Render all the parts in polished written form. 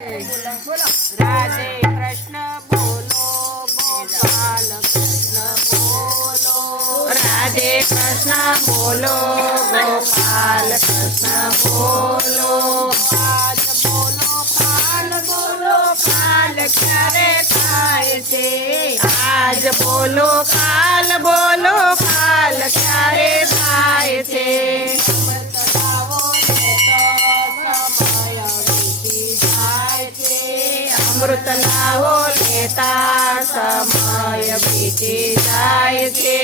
राधे कृष्ण बोलो गोपाल कृष्ण बोलो। राधे कृष्ण बोलो गोपाल कृष्ण बोलो। आज बोलो काल क्यारे थाय छे। आज बोलो काल क्यारे थाय छे। अमृत लावो लेता समय बीती जाए छे। अमृत लावो लेता समय बीती जाय छे।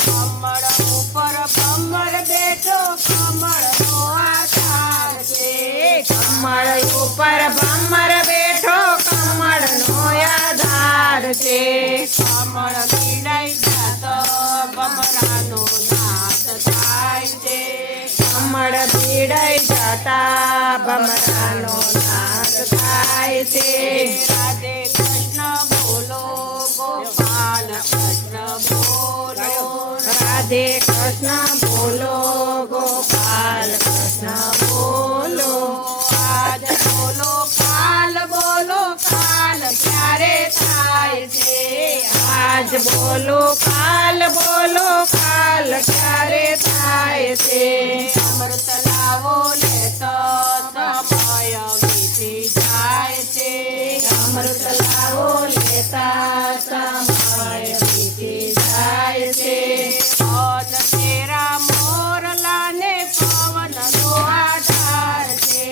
कमळ ऊपर भमर बेठो कमळ नो आधार छे। कमळ ऊपर भमर बेठो कमळ नो आधार छे। कमळ पीड़ाई जातो भमरानो नाश थाय छे। कमळ पीड़ाई जाता भमरानो नाश थाय छे। राधे कृष्ण बोलो गोपाल कृष्ण बोलो। राधे कृष्ण बोलो गोपाल कृष्ण बोलो। आज बोलो काल क्यारे थाय छे। आज बोलो काल क्यारे थाय छे। अमृत लावो लेतो समय बीती जाय छे। अमृत लावो लेता समय बीती जाय छे। पवन तेरा मोरला ने पवन नो आधार छे।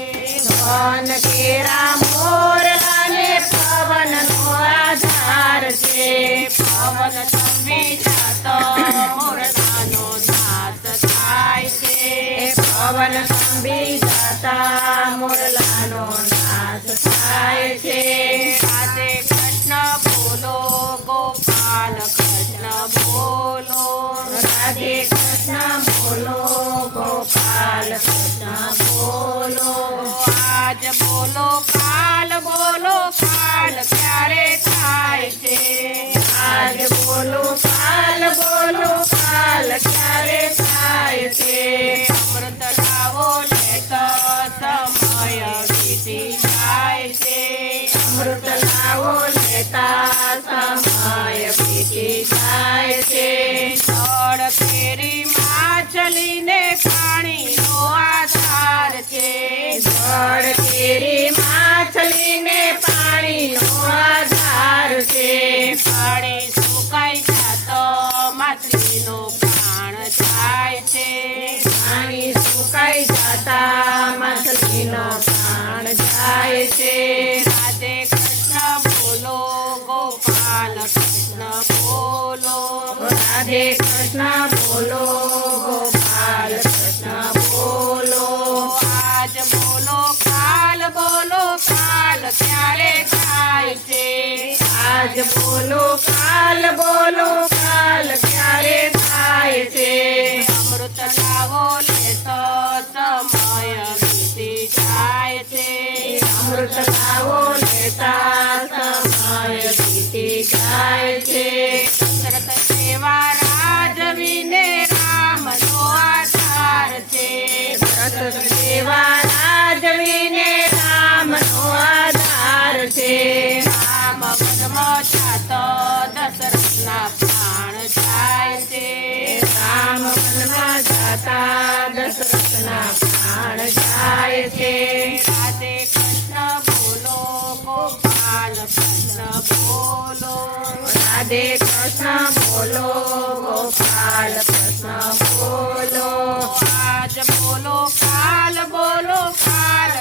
पवन केरा मोरला ने पवन नो आधार छे। पवन थंभी जातो मोरलानो नाश थाय छे। पवन थंभी जाता मोरलानो नाश थाय छे। राधे कृष्ण बोलो गोपाल कृष्ण बोलो। राधे कृष्ण बोलो गोपाल कृष्ण बोलो। आज बोलो काल क्यारे थाय छे। आज बोलो काल क्यारे थाय छे। अमृत लावो लेतो समय बीती जाय छे। अमृत लावो लेता समय बीती जाय छे। जળ फेरी माछली ने पाणी नो आधार छे। जળ केरी माछली ने पाणी नो आधार छे। पाणी सुकाई जातो माछली नो प्राण थाय छे। पाणी सुकाई जाता माछलीनो प्राण जाय छे। राधे कृष्ण बोलो गोपाल कृष्ण बोलो। राधे कृष्ण बोलो गोपाल कृष्ण बोलो। आज बोलो काल क्यारे थाय छे। आज बोलो काल क्यारे थाय छे। अमृत लावो लेतो समय बीती जाय छे। अमृत लावो लेता समय बीती जाय छे। दशरथ सेवा राजवीने राम नो आधार छे। दशरथ सेवा राजवीने रामनो आधार छे। राम वनमा जातो दशरथना प्राण जाय छे। राम वनमा जाता दशरथना प्राण जाय छे। राधे कृष्ण बोलो गोपाल कृष्ण बोलो। राधे कृष्ण बोलो गोपाल कृष्ण बोलो। आज बोलो काल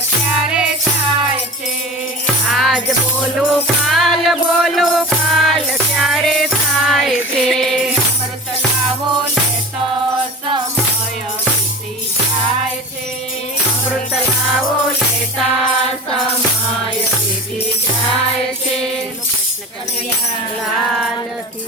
क्यारे थाय छे। आज बोलो काल क्यारे थाय छे। अमृत लावो लेतो समय बीती जाय छे। अमृत लावो लेता समय बीती जाय छे। कृष्ण कन्हैया लाल की